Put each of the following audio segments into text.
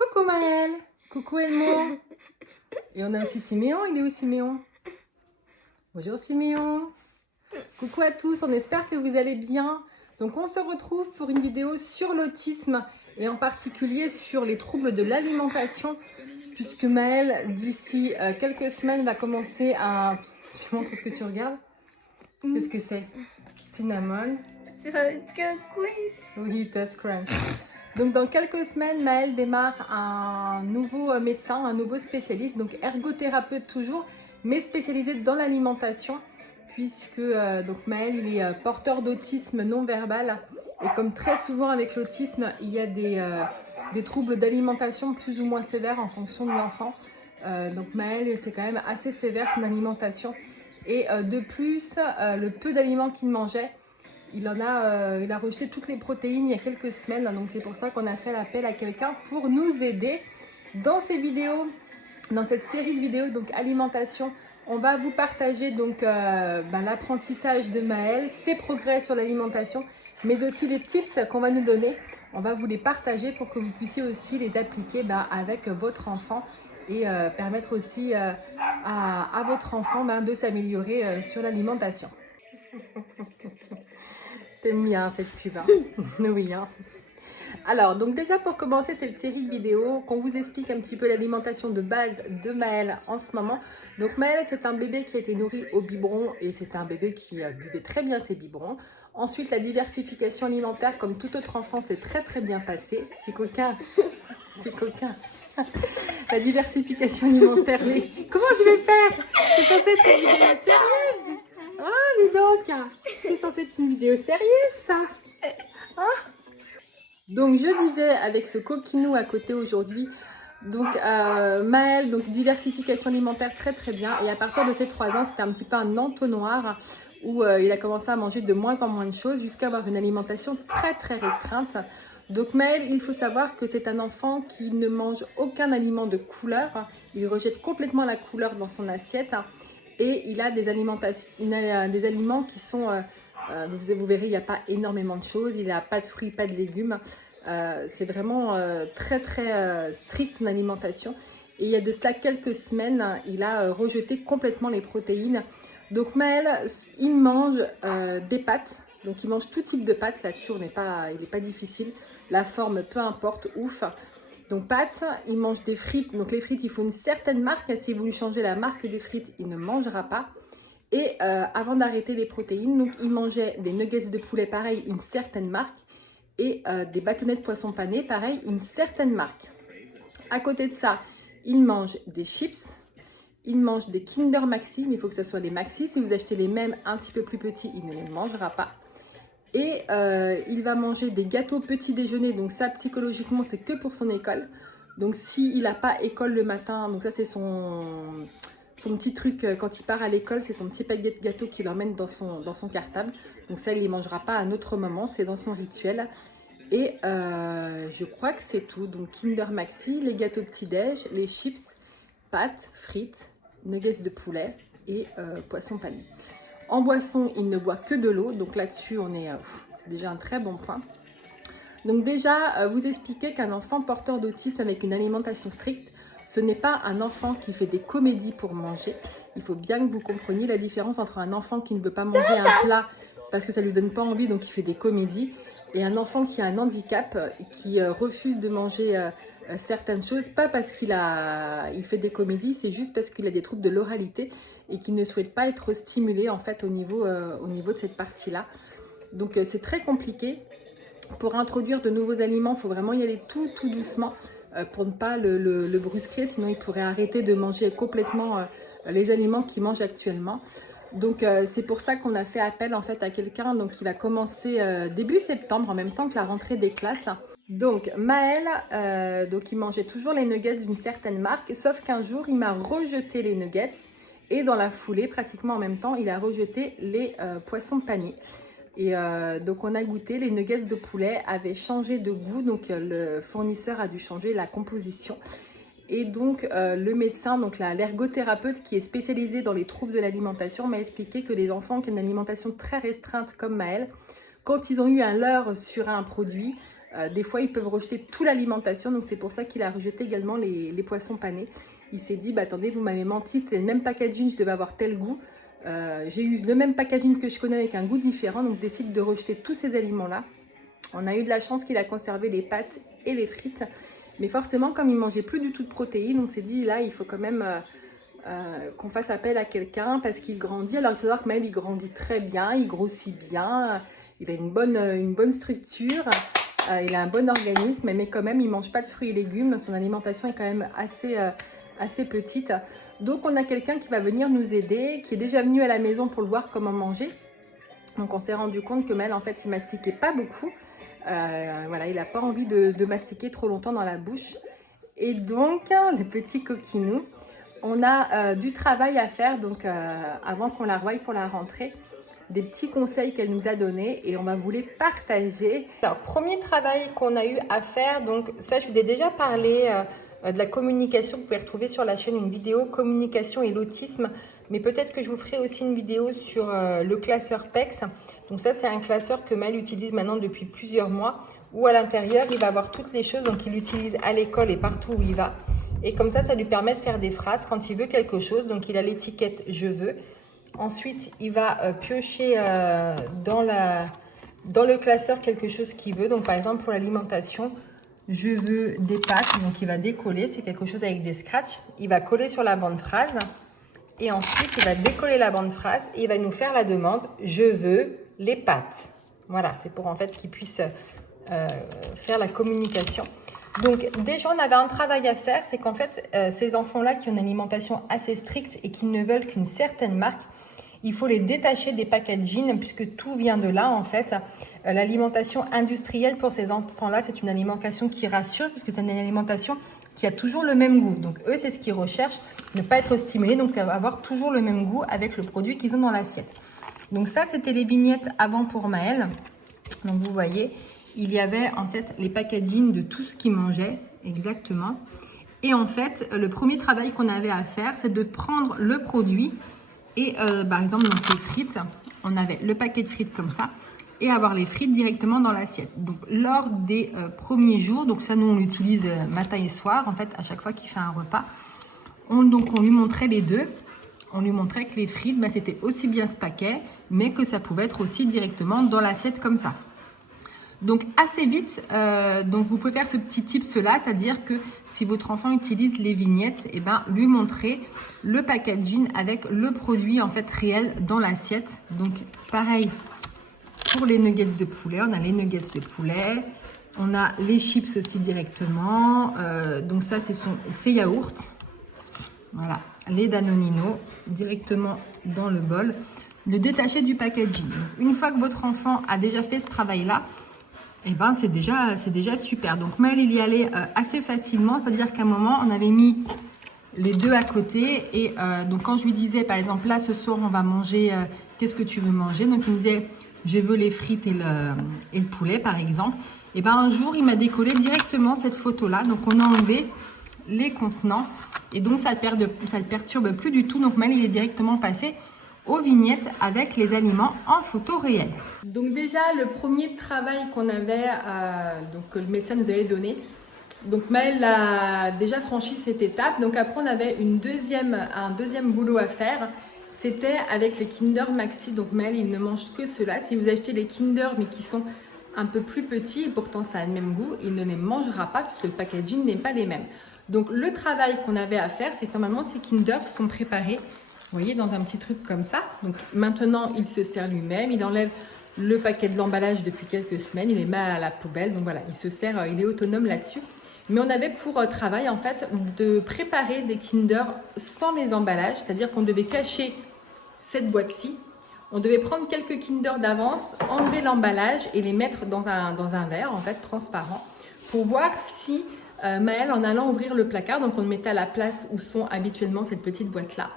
Coucou Maëlle. Coucou Elmo. Et on a aussi Siméon. Il est où Siméon? Bonjour Siméon. Coucou à tous, on espère que vous allez bien. Donc on se retrouve pour une vidéo sur l'autisme et en particulier sur les troubles de l'alimentation, puisque Maëlle d'ici quelques semaines va commencer à... Je montre ce que tu regardes. Qu'est-ce que c'est? Cinnamon. Oui, Toast Crunch. Donc dans quelques semaines, Maëlle démarre un nouveau médecin, un nouveau spécialiste, donc ergothérapeute toujours, mais spécialisé dans l'alimentation, puisque donc Maëlle il est porteur d'autisme non verbal, et comme très souvent avec l'autisme, il y a des troubles d'alimentation plus ou moins sévères en fonction de l'enfant. Donc Maëlle, c'est quand même assez sévère son alimentation, et de plus, le peu d'aliments qu'il mangeait, il a rejeté toutes les protéines il y a quelques semaines, donc c'est pour ça qu'on a fait l'appel à quelqu'un pour nous aider. Dans ces vidéos, dans cette série de vidéos, donc alimentation, on va vous partager donc l'apprentissage de Maëlle, ses progrès sur l'alimentation, mais aussi les tips qu'on va nous donner. On va vous les partager pour que vous puissiez aussi les appliquer avec votre enfant et permettre aussi à votre enfant de s'améliorer sur l'alimentation. T'aimes bien cette pub, hein? Oui, hein? Alors, donc déjà pour commencer cette série de vidéos, qu'on vous explique un petit peu l'alimentation de base de Maëlle en ce moment. Donc Maëlle, c'est un bébé qui a été nourri au biberon et c'est un bébé qui buvait très bien ses biberons. Ensuite, la diversification alimentaire, comme tout autre enfant, s'est très très bien passée. Petit coquin, petit coquin. La diversification alimentaire, mais comment je vais faire? C'est censé être une vidéo sérieuse. Oh, dis donc, c'est censé être une vidéo sérieuse, ça. Hein? Donc, je disais, avec ce coquinou à côté aujourd'hui, donc Maëlle, donc diversification alimentaire très très bien. Et à partir de ses 3 ans, c'était un petit peu un entonnoir où il a commencé à manger de moins en moins de choses jusqu'à avoir une alimentation très très restreinte. Donc Maëlle, il faut savoir que c'est un enfant qui ne mange aucun aliment de couleur. Il rejette complètement la couleur dans son assiette. Et il a des aliments qui sont, vous verrez, il n'y a pas énormément de choses. Il n'a pas de fruits, pas de légumes. C'est vraiment très très strict son alimentation. Et il y a de cela quelques semaines, il a rejeté complètement les protéines. Donc Maëlle, il mange des pâtes. Donc il mange tout type de pâtes. Là-dessus, il n'est pas difficile. La forme, peu importe, ouf. Donc pâtes, il mange des frites. Donc les frites, il faut une certaine marque. Si vous lui changez la marque des frites, il ne mangera pas. Et avant d'arrêter les protéines, donc il mangeait des nuggets de poulet, pareil, une certaine marque. Et des bâtonnets de poisson pané, pareil, une certaine marque. À côté de ça, il mange des chips. Il mange des Kinder Maxi, mais il faut que ce soit les Maxi. Si vous achetez les mêmes un petit peu plus petits, il ne les mangera pas. Et il va manger des gâteaux petit déjeuner, donc ça psychologiquement c'est que pour son école. Donc s'il n'a pas école le matin, donc ça c'est son petit truc quand il part à l'école, c'est son petit paquet de gâteaux qu'il emmène dans son cartable. Donc ça il ne les mangera pas à un autre moment, c'est dans son rituel. Et je crois que c'est tout. Donc Kinder Maxi, les gâteaux petit-déj, les chips, pâtes, frites, nuggets de poulet et poisson pané. En boisson, il ne boit que de l'eau. Donc là-dessus, c'est déjà un très bon point. Donc déjà, vous expliquez qu'un enfant porteur d'autisme avec une alimentation stricte, ce n'est pas un enfant qui fait des comédies pour manger. Il faut bien que vous compreniez la différence entre un enfant qui ne veut pas manger un plat parce que ça ne lui donne pas envie, donc il fait des comédies, et un enfant qui a un handicap, qui refuse de manger certaines choses, pas parce qu'il fait des comédies, c'est juste parce qu'il a des troubles de l'oralité et qu'il ne souhaite pas être stimulé en fait au niveau de cette partie-là. Donc c'est très compliqué. Pour introduire de nouveaux aliments, il faut vraiment y aller tout doucement pour ne pas le brusquer, sinon il pourrait arrêter de manger complètement les aliments qu'il mange actuellement. Donc c'est pour ça qu'on a fait appel en fait à quelqu'un qui va commencer début septembre, en même temps que la rentrée des classes. Donc Maëlle, il mangeait toujours les nuggets d'une certaine marque, sauf qu'un jour il m'a rejeté les nuggets et dans la foulée, pratiquement en même temps, il a rejeté les poissons panés. Et donc on a goûté, les nuggets de poulet avaient changé de goût, donc le fournisseur a dû changer la composition. Et donc le médecin, donc l'ergothérapeute qui est spécialisé dans les troubles de l'alimentation, m'a expliqué que les enfants qui ont une alimentation très restreinte comme Maëlle, quand ils ont eu un leurre sur un produit, Des fois, ils peuvent rejeter toute l'alimentation, donc c'est pour ça qu'il a rejeté également les poissons panés. Il s'est dit, bah, attendez, vous m'avez menti, c'était le même packaging, je devais avoir tel goût. J'ai eu le même packaging que je connais avec un goût différent, donc je décide de rejeter tous ces aliments-là. On a eu de la chance qu'il a conservé les pâtes et les frites, mais forcément, comme il ne mangeait plus du tout de protéines, on s'est dit, là, il faut quand même qu'on fasse appel à quelqu'un parce qu'il grandit. Alors, il faut savoir que Maël, il grandit très bien, il grossit bien, il a une bonne structure. Il a un bon organisme, mais quand même, il ne mange pas de fruits et légumes. Son alimentation est quand même assez petite. Donc, on a quelqu'un qui va venir nous aider, qui est déjà venu à la maison pour le voir comment manger. Donc, on s'est rendu compte que Maël, en fait, il ne mastiquait pas beaucoup. Voilà, il n'a pas envie de mastiquer trop longtemps dans la bouche. Et donc, le petit coquinou, on a du travail à faire donc, avant qu'on la revoie pour la rentrée. Des petits conseils qu'elle nous a donnés et on va vous les partager. Alors, premier travail qu'on a eu à faire, donc ça, je vous ai déjà parlé de la communication. Vous pouvez retrouver sur la chaîne une vidéo communication et l'autisme, mais peut-être que je vous ferai aussi une vidéo sur le classeur PEX. Donc ça, c'est un classeur que Maël utilise maintenant depuis plusieurs mois, où à l'intérieur, il va avoir toutes les choses, donc il l'utilise à l'école et partout où il va. Et comme ça lui permet de faire des phrases quand il veut quelque chose. Donc il a l'étiquette « Je veux ». Ensuite, il va piocher dans le classeur quelque chose qu'il veut. Donc, par exemple, pour l'alimentation, je veux des pâtes. Donc, il va décoller. C'est quelque chose avec des scratchs. Il va coller sur la bande phrase. Et ensuite, il va décoller la bande phrase et il va nous faire la demande. Je veux les pâtes. Voilà, c'est pour en fait qu'il puisse faire la communication. Donc, déjà, on avait un travail à faire. C'est qu'en fait, ces enfants-là qui ont une alimentation assez stricte et qui ne veulent qu'une certaine marque, il faut les détacher des packaging puisque tout vient de là en fait. L'alimentation industrielle pour ces enfants-là, c'est une alimentation qui rassure puisque c'est une alimentation qui a toujours le même goût. Donc eux, c'est ce qu'ils recherchent, ne pas être stimulés, donc avoir toujours le même goût avec le produit qu'ils ont dans l'assiette. Donc ça, c'était les vignettes avant pour Maël. Donc vous voyez, il y avait en fait les packaging de tout ce qu'il mangeait, exactement. Et en fait, le premier travail qu'on avait à faire, c'est de prendre le produit. Et par exemple, dans les frites, on avait le paquet de frites comme ça et avoir les frites directement dans l'assiette. Donc, lors des premiers jours, donc ça, nous, on l'utilise matin et soir, en fait, à chaque fois qu'il fait un repas. On lui montrait les deux. On lui montrait que les frites, bah, c'était aussi bien ce paquet, mais que ça pouvait être aussi directement dans l'assiette comme ça. Donc, assez vite, donc vous pouvez faire ce petit tips-là, c'est-à-dire que si votre enfant utilise les vignettes, et ben, lui montrer le packaging avec le produit en fait réel dans l'assiette. Donc, pareil pour les nuggets de poulet, on a les nuggets de poulet, on a les chips aussi directement. Donc ça, c'est yaourt. Voilà, les Danonino directement dans le bol. De détacher du packaging. Une fois que votre enfant a déjà fait ce travail-là, et ben c'est déjà super. Donc Maël, il y allait assez facilement, c'est-à-dire qu'à un moment, on avait mis les deux à côté. Et donc quand je lui disais, par exemple, là, ce soir, on va manger, qu'est-ce que tu veux manger? Donc il me disait, je veux les frites et le poulet, par exemple. Et ben un jour, il m'a décollé directement cette photo-là. Donc on a enlevé les contenants. Et donc ça le perturbe plus du tout. Donc Maël, il est directement passé aux vignettes avec les aliments en photo réelle. Donc déjà, le premier travail qu'on avait, que le médecin nous avait donné, donc Maël a déjà franchi cette étape. Donc après, on avait un deuxième boulot à faire. C'était avec les Kinder Maxi. Donc Maël, il ne mange que cela. Si vous achetez les Kinder, mais qui sont un peu plus petits, et pourtant ça a le même goût, il ne les mangera pas puisque le packaging n'est pas les mêmes. Donc le travail qu'on avait à faire, c'est que normalement, ces Kinder sont préparés, vous voyez, dans un petit truc comme ça. Donc maintenant, il se sert lui-même, il enlève le paquet de l'emballage depuis quelques semaines, il les met à la poubelle. Donc voilà, il se sert, il est autonome là-dessus. Mais on avait pour travail en fait de préparer des Kinder sans les emballages, c'est-à-dire qu'on devait cacher cette boîte-ci. On devait prendre quelques Kinder d'avance, enlever l'emballage et les mettre dans un verre en fait transparent pour voir si Maël, en allant ouvrir le placard, donc on le mettait à la place où sont habituellement cette petite boîte-là.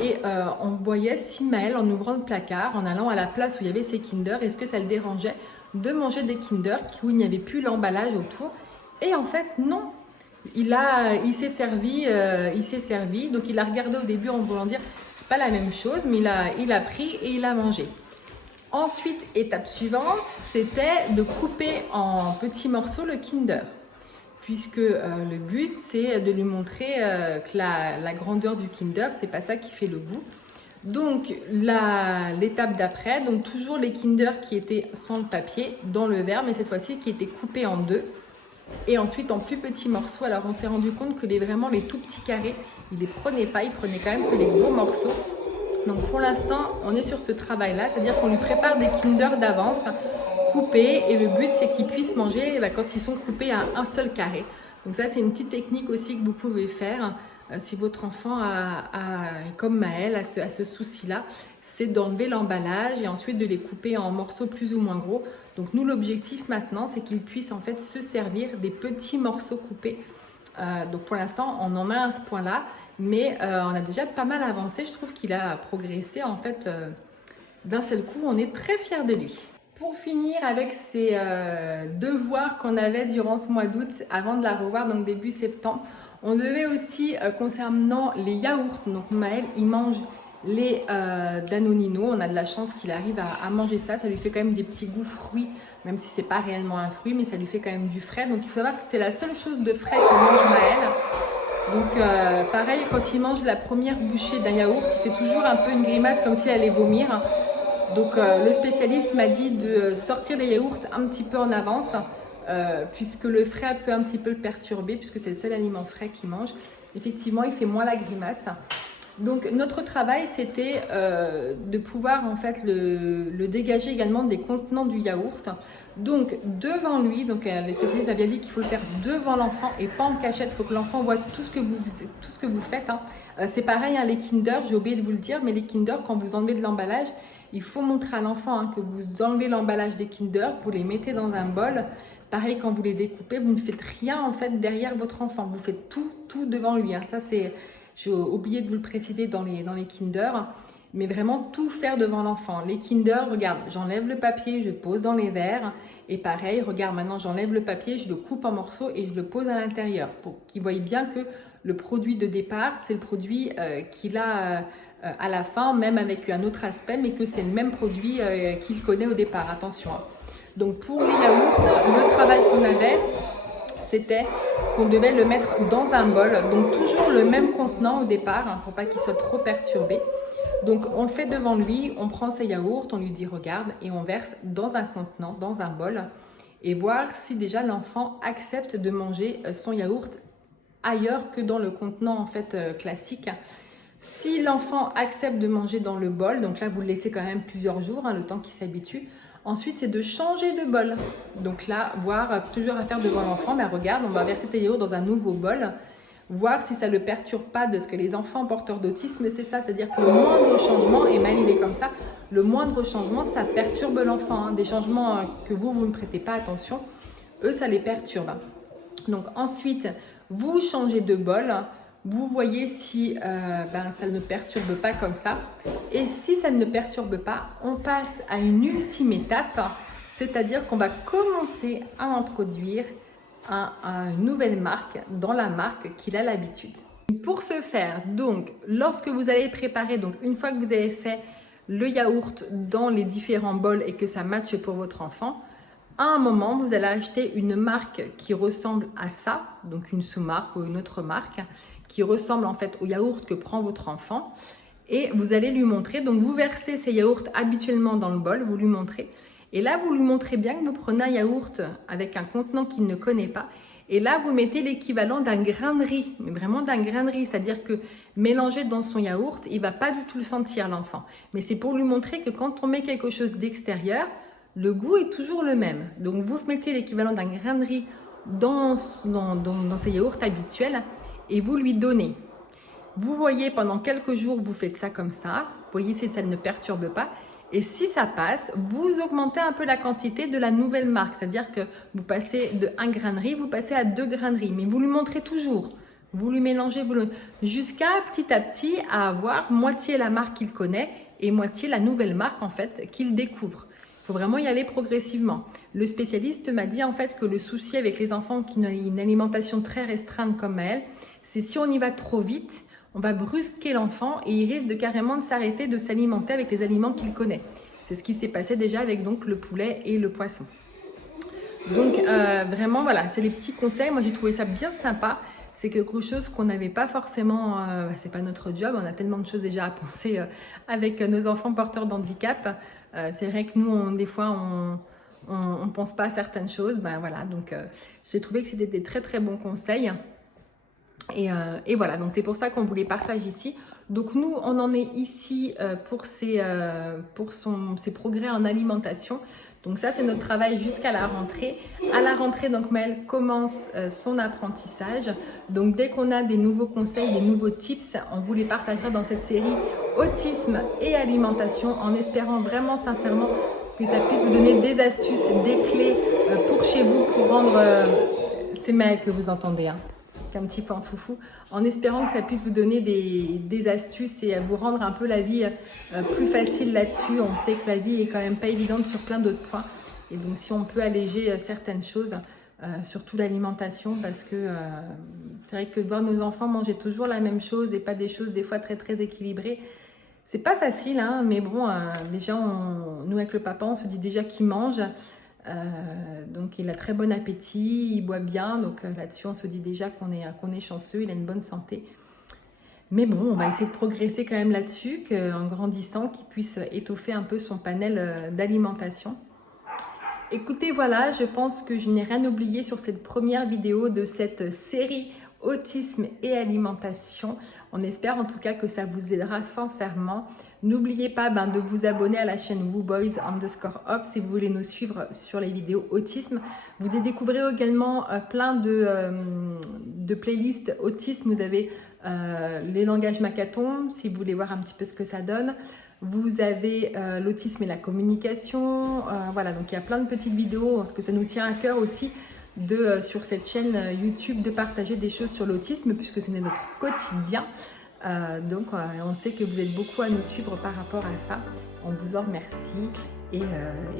Et on voyait si Maël, en ouvrant le placard, en allant à la place où il y avait ces Kinder, est-ce que ça le dérangeait de manger des Kinder où il n'y avait plus l'emballage autour. Et en fait, non. Il s'est servi. Donc il a regardé au début en voulant dire c'est pas la même chose, mais il a pris et il a mangé. Ensuite, étape suivante, c'était de couper en petits morceaux le Kinder. Puisque le but, c'est de lui montrer que la grandeur du Kinder, c'est pas ça qui fait le goût. Donc, l'étape d'après, donc toujours les Kinder qui étaient sans le papier, dans le verre, mais cette fois-ci qui étaient coupés en deux. Et ensuite en plus petits morceaux. Alors, on s'est rendu compte que vraiment les tout petits carrés, il les prenait pas, il prenait quand même que les gros morceaux. Donc, pour l'instant, on est sur ce travail-là, c'est-à-dire qu'on lui prépare des Kinder d'avance, coupés, et le but, c'est qu'ils puissent manger quand ils sont coupés à un seul carré. Donc ça, c'est une petite technique aussi que vous pouvez faire si votre enfant comme Maël, a ce souci-là, c'est d'enlever l'emballage et ensuite de les couper en morceaux plus ou moins gros. Donc nous, l'objectif maintenant, c'est qu'ils puissent en fait se servir des petits morceaux coupés. Donc pour l'instant, on en a à ce point-là, mais on a déjà pas mal avancé. Je trouve qu'il a progressé en fait d'un seul coup. On est très fiers de lui. Pour finir avec ces devoirs qu'on avait durant ce mois d'août, avant de la revoir, donc début septembre, on devait aussi, concernant les yaourts, donc Maël, il mange les Danonino. On a de la chance qu'il arrive à manger ça. Ça lui fait quand même des petits goûts fruits, même si c'est pas réellement un fruit, mais ça lui fait quand même du frais. Donc il faut savoir que c'est la seule chose de frais que mange Maël. Donc pareil, quand il mange la première bouchée d'un yaourt, il fait toujours un peu une grimace comme s'il allait vomir. Donc le spécialiste m'a dit de sortir les yaourts un petit peu en avance, puisque le frais peut un petit peu le perturber, puisque c'est le seul aliment frais qu'il mange. Effectivement, il fait moins la grimace. Donc notre travail, c'était de pouvoir en fait le dégager également des contenants du yaourt. Donc devant lui, donc les spécialistes m'avaient bien dit qu'il faut le faire devant l'enfant et pas en cachette. Il faut que l'enfant voit tout ce que vous faites. Hein. C'est pareil, hein, les Kinder, j'ai oublié de vous le dire, mais les Kinder, quand vous enlevez de l'emballage, il faut montrer à l'enfant que vous enlevez l'emballage des Kinder, vous les mettez dans un bol. Pareil, quand vous les découpez, vous ne faites rien en fait derrière votre enfant. Vous faites tout devant lui. Hein. Ça, j'ai oublié de vous le préciser dans les Kinder. Mais vraiment tout faire devant l'enfant. Les Kinder, regarde, j'enlève le papier, je pose dans les verres. Et pareil, regarde, maintenant j'enlève le papier, je le coupe en morceaux et je le pose à l'intérieur. Pour qu'ils voient bien que le produit de départ, c'est le produit qu'il a... à la fin, même avec un autre aspect, mais que c'est le même produit qu'il connaît au départ. Attention. Hein. Donc pour les yaourts, le travail qu'on avait, c'était qu'on devait le mettre dans un bol. Donc toujours le même contenant au départ, hein, pour pas qu'il soit trop perturbé. Donc on le fait devant lui, on prend ses yaourts, on lui dit regarde, et on verse dans un contenant, dans un bol, et voir si déjà l'enfant accepte de manger son yaourt ailleurs que dans le contenant en fait classique. Si l'enfant accepte de manger dans le bol, donc là vous le laissez quand même plusieurs jours, hein, le temps qu'il s'habitue. Ensuite c'est de changer de bol. Donc là, voir toujours à faire devant l'enfant, ben regarde, on va verser tes yaourts dans un nouveau bol. Voir si ça ne le perturbe pas de ce que les enfants porteurs d'autisme, c'est ça, c'est-à-dire que le moindre changement, et Maël il est comme ça, le moindre changement, ça perturbe l'enfant. Hein. Des changements que vous ne prêtez pas attention, eux, ça les perturbe. Donc ensuite, vous changez de bol. Vous voyez si ça ne perturbe pas comme ça. Et si ça ne perturbe pas, on passe à une ultime étape, c'est-à-dire qu'on va commencer à introduire une nouvelle marque dans la marque qu'il a l'habitude. Pour ce faire, donc, lorsque vous allez préparer, donc une fois que vous avez fait le yaourt dans les différents bols et que ça matche pour votre enfant, à un moment, vous allez acheter une marque qui ressemble à ça, donc une sous-marque ou une autre marque, qui ressemble en fait au yaourt que prend votre enfant, et vous allez lui montrer. Donc vous versez ces yaourts habituellement dans le bol, vous lui montrez, et là vous lui montrez bien que vous prenez un yaourt avec un contenant qu'il ne connaît pas, et là vous mettez l'équivalent d'un grain de riz, mais vraiment d'un grain de riz, c'est-à-dire que mélangé dans son yaourt, il va pas du tout le sentir l'enfant, mais c'est pour lui montrer que quand on met quelque chose d'extérieur, le goût est toujours le même. Donc vous mettez l'équivalent d'un grain de riz dans ses yaourts habituels, et vous lui donnez. Vous voyez, pendant quelques jours, vous faites ça comme ça. Vous voyez si ça ne perturbe pas. Et si ça passe, vous augmentez un peu la quantité de la nouvelle marque. C'est-à-dire que vous passez de 1 grain de riz, vous passez à 2 grains de riz. Mais vous lui montrez toujours. Vous lui mélangez, jusqu'à petit à petit à avoir moitié la marque qu'il connaît et moitié la nouvelle marque en fait qu'il découvre. Il faut vraiment y aller progressivement. Le spécialiste m'a dit en fait que le souci avec les enfants qui ont une alimentation très restreinte comme elle, c'est si on y va trop vite, on va brusquer l'enfant et il risque carrément de s'arrêter de s'alimenter avec les aliments qu'il connaît. C'est ce qui s'est passé déjà avec donc le poulet et le poisson. Donc vraiment voilà, c'est les petits conseils. Moi j'ai trouvé ça bien sympa. C'est quelque chose qu'on n'avait pas forcément, c'est pas notre job, on a tellement de choses déjà à penser avec nos enfants porteurs d'handicap. C'est vrai que nous, des fois, on pense pas à certaines choses. Ben voilà, donc j'ai trouvé que c'était des très très bons conseils. Et voilà, donc c'est pour ça qu'on vous les partage ici. Donc nous, on en est ici pour ses progrès en alimentation. Donc ça, c'est notre travail jusqu'à la rentrée. À la rentrée, donc Maëlle commence son apprentissage. Donc dès qu'on a des nouveaux conseils, des nouveaux tips, on vous les partagera dans cette série autisme et alimentation, en espérant vraiment sincèrement que ça puisse vous donner des astuces, des clés pour chez vous, pour rendre... c'est Maëlle que vous entendez, hein, un petit peu en foufou, en espérant que ça puisse vous donner des astuces et vous rendre un peu la vie plus facile là-dessus. On sait que la vie est quand même pas évidente sur plein d'autres points. Et donc si on peut alléger certaines choses, surtout l'alimentation, parce que c'est vrai que voir nos enfants manger toujours la même chose et pas des choses des fois très très équilibrées, c'est pas facile, hein, mais bon, déjà nous avec le papa, on se dit déjà qu'il mange. Donc il a très bon appétit, il boit bien, donc là-dessus on se dit déjà qu'on est chanceux, il a une bonne santé. Mais bon, on va essayer de progresser quand même là-dessus, qu'en grandissant, qu'il puisse étoffer un peu son panel d'alimentation. Écoutez, voilà, je pense que je n'ai rien oublié sur cette première vidéo de cette série autisme et alimentation. On espère en tout cas que ça vous aidera sincèrement. N'oubliez pas de vous abonner à la chaîne WooBoys_off si vous voulez nous suivre sur les vidéos autisme. Vous découvrez également plein de playlists autisme. Vous avez les langages Makaton, si vous voulez voir un petit peu ce que ça donne. Vous avez l'autisme et la communication. Voilà, donc il y a plein de petites vidéos, parce que ça nous tient à cœur aussi sur cette chaîne YouTube de partager des choses sur l'autisme, puisque c'est notre quotidien. Donc on sait que vous êtes beaucoup à nous suivre par rapport à ça. On vous en remercie. Et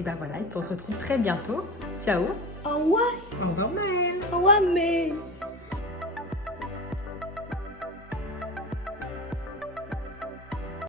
ben voilà, et puis on se retrouve très bientôt. Ciao. Au revoir. Au revoir Maëlle. Au revoir, mais...